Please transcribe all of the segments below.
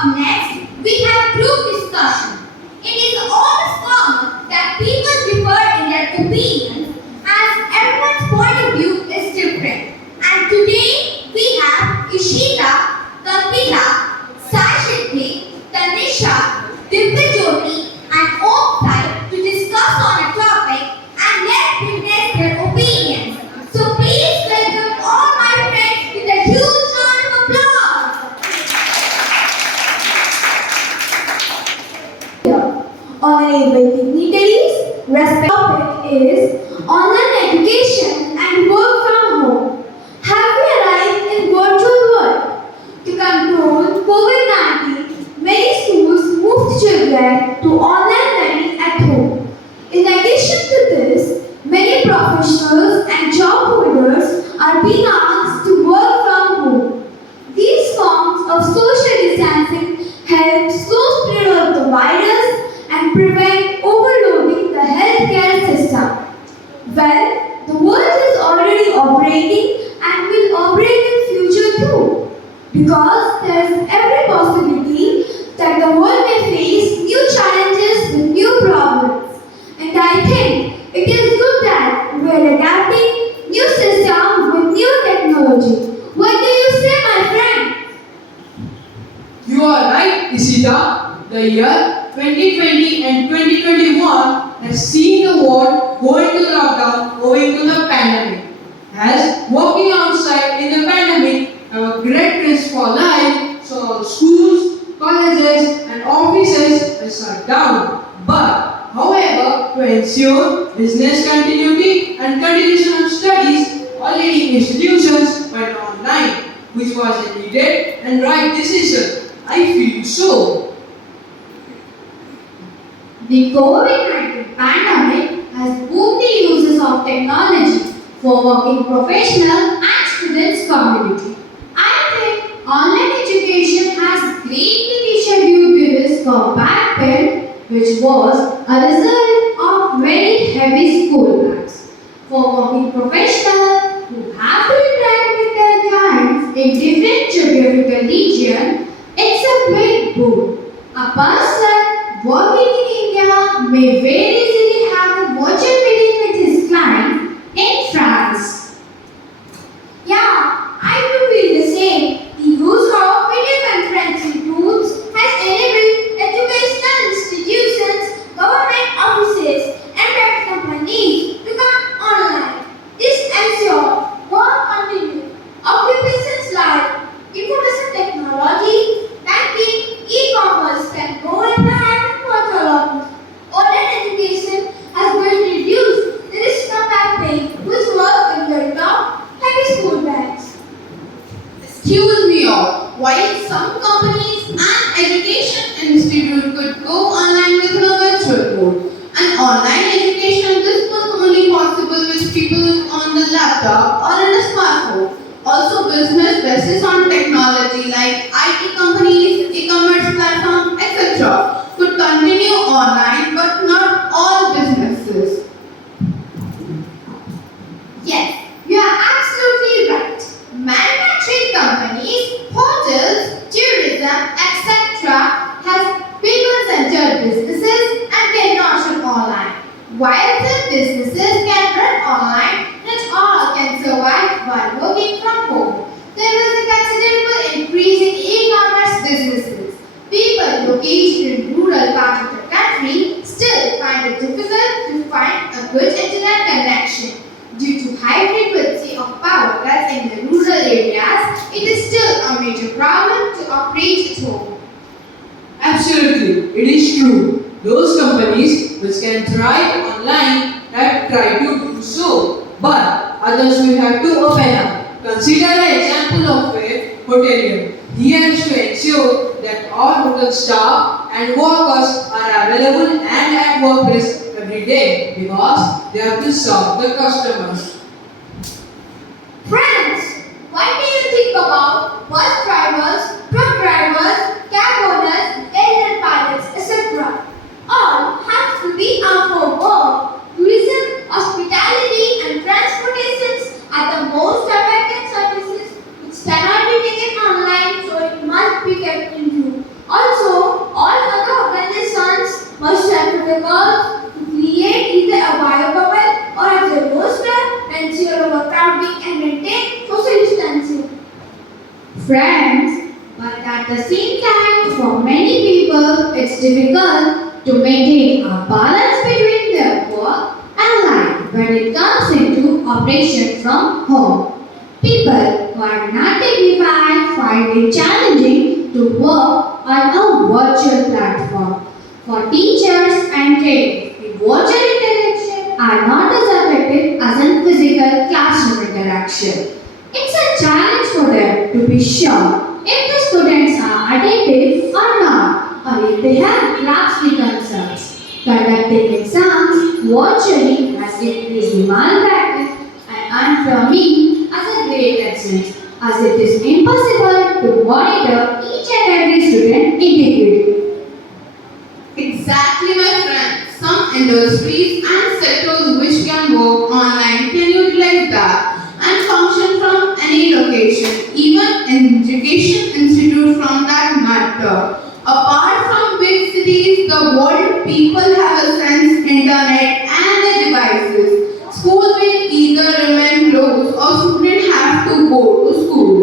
Up next, we have group discussion. It is always common that people differ in their opinions as everyone's point of view is different. And today we have Ishita, Kalpita, Sashiti, Tanisha, Dimpajoti and Om Sai to discuss on a topic and let's witness their opinions. So please welcome all my friends with a huge round of applause. Honorable dignitaries, respect topic is online education and work from home. Have we arrived in virtual world? To control COVID-19, many schools moved children to online learning at home. In addition to this, many professionals and job holders are being asked to work from home. These forms of social distancing help slow spread of the virus and prevent overloading the healthcare system. Well, the world is already operating and will operate in future too, because there is every possibility that the world may face new challenges with new problems. And I think it is good that we are adapting new systems with new technology. What do you say, my friend? You are right, Ishita. The year 2020 and 2021 has seen the world go into lockdown owing to the pandemic. As working outside in the pandemic have a great risk for life, so all schools, colleges and offices are shut down. But, however, to ensure business continuity and continuation of studies, all leading institutions went online, which was a needed and right decision. I feel so. The COVID-19 pandemic has boomed the uses of technology for working professional and students community. I think online education has greatly reduced the risk of back pain, which was a result of very heavy school bags. For working professionals who have to interact with their clients in different geographical regions, it's a big boon. A person working in India may very easily have a virtual meeting with his client in France. Yeah, I do feel the same. The use of video conferencing tools has enabled educational institutions, government offices, and private companies to come online. This ensures work continuity. Occupations like information technology, banking, e-commerce can go in the hand of virtual office. Online education has been reduced the risk of back pain, which was a result of heavy school bags. Excuse me all, while some companies and education institute could go online with a virtual mode, and online education this was only possible with people on the laptop or in a smartphone. Also business basis on technology like IT companies, e-commerce platforms, etc. could continue online but not all businesses. Yes, you are absolutely right. Manufacturing companies, hotels, tourism, etc. has people-centered businesses and cannot run online. While some businesses can run online, not all can survive while working from home. There was a considerable increase in e-commerce businesses. People located in rural parts of the country still find it difficult to find a good internet connection. Due to high frequency of power cuts in the rural areas, it is still a major problem to operate at home. Absolutely, it is true. Those companies which can thrive online have tried to do so, but others will have to open up. Consider the example of a hotelier. He has to ensure that all hotel staff and workers are available and at workplace every day because they have to serve the customers. Friends, what do you think about bus drivers, truck drivers, cab owners, airline pilots, etc.? All have to be out for work. Tourism, hospitality and transportations are the most affected services which cannot be taken online, so it must be kept in view. same time, for many people, it's difficult to maintain a balance between their work and life when it comes into operation from home. People who are not dignified find it challenging to work on a virtual platform. For teachers and trainers, the virtual interaction are not as effective as in physical classroom interaction. It's a challenge for them to be sure if the students are attentive or not, or if they have grasped the concerns. Conducting exams virtually has increased the malpractice and for me as a great excellence, as it is impossible to monitor each and every student individually. Exactly, my friend. Some industries and sectors which can work online can utilize that and function from any location, even in education institute from that matter. Apart from big cities, the world people have a sense internet and their devices. School will either remain closed or students have to go to school.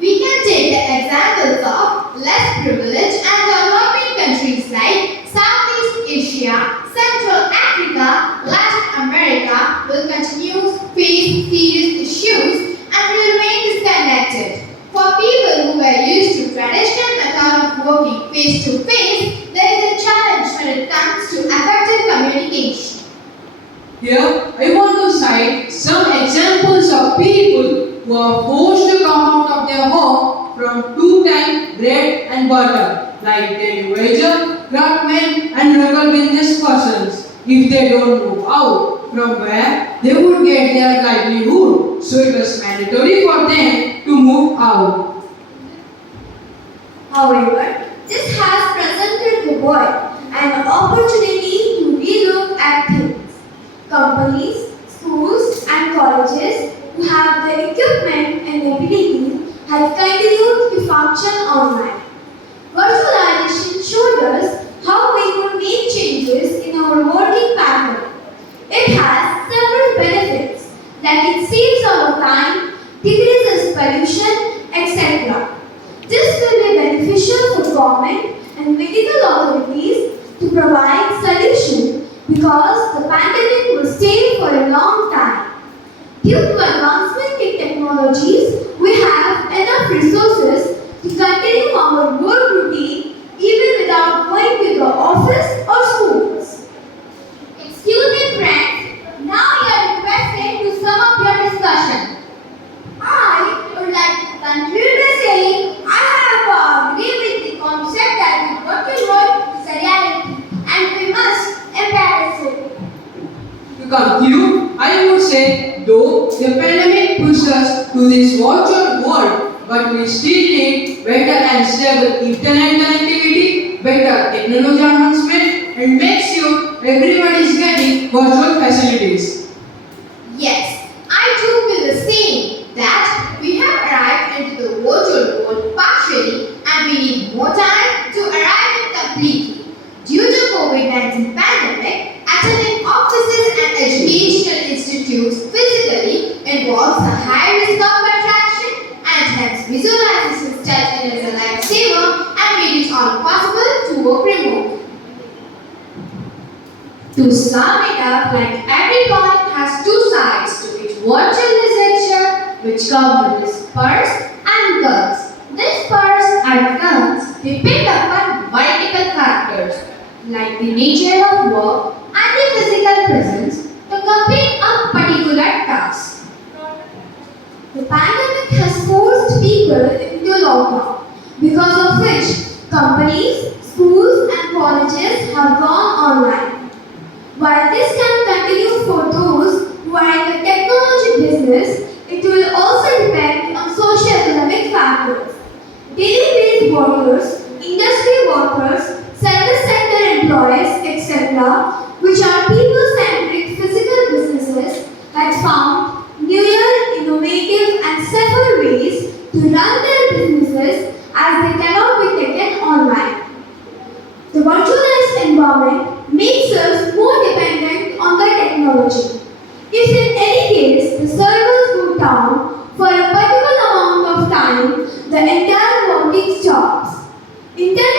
We can take the examples of less privileged and developing countries like Southeast Asia, Central Africa, Latin America will continue to face serious issues and will remain disconnected. For people who were used to traditional method of working face to face, there is a challenge when it comes to effective communication. Here, I want to cite some examples of people who are forced to come out of their home from two-time bread and butter, like daily wager, craftsmen, and local business persons. If they don't move out from where they would get their livelihood, so it was mandatory for them to move out. However, this has presented the world an opportunity to relook at things. Companies, schools, and colleges who have the equipment and ability have continued to function online. Virtualization showed us how we could make changes in our working pattern. It has several benefits, like it saves our time, decreases pollution, etc. This will be beneficial for government and medical authorities to provide solutions because the pandemic will stay for a long time. Due to advancement in technologies, we have enough resources to continue our work routine even without going to the office or schools. Excuse me, friends. Now you are requested to sum up your discussion. I would like to conclude by saying I have agreed with the concept that the virtual world is a reality and we must embrace it. To conclude, I would say, though the pandemic pushed us to this virtual world, but we still need better and stable internet connectivity, better technology advancement, and make sure everyone is getting virtual facilities. Yes, I too feel the same that we have arrived into the virtual world partially and we need more time to arrive it completely. Due to COVID-19 pandemic, attending offices and educational institutes physically involves a high risk of contraction and hence visualization stepped in as a lifesaver and made it all possible to work remote. To sum it up, like every coin has two sides to its virtualization, which come with its pros and cons. These pros and cons depend upon multiple factors, like the nature of work and the physical presence to complete a particular task. The pandemic has forced people into lockdown, because of which companies, schools, and colleges have gone online. While this can continue for those who are in the technology business, it will also depend on socio-economic factors. Daily-based workers, industry workers, service sector employees, etc., which are people-centric physical businesses, had found newer, innovative, and safer ways to run their businesses as they cannot be taken online. The virtualized environment makes us more dependent on the technology. If in any case the servers go down for a particular amount of the entire working stops. Internet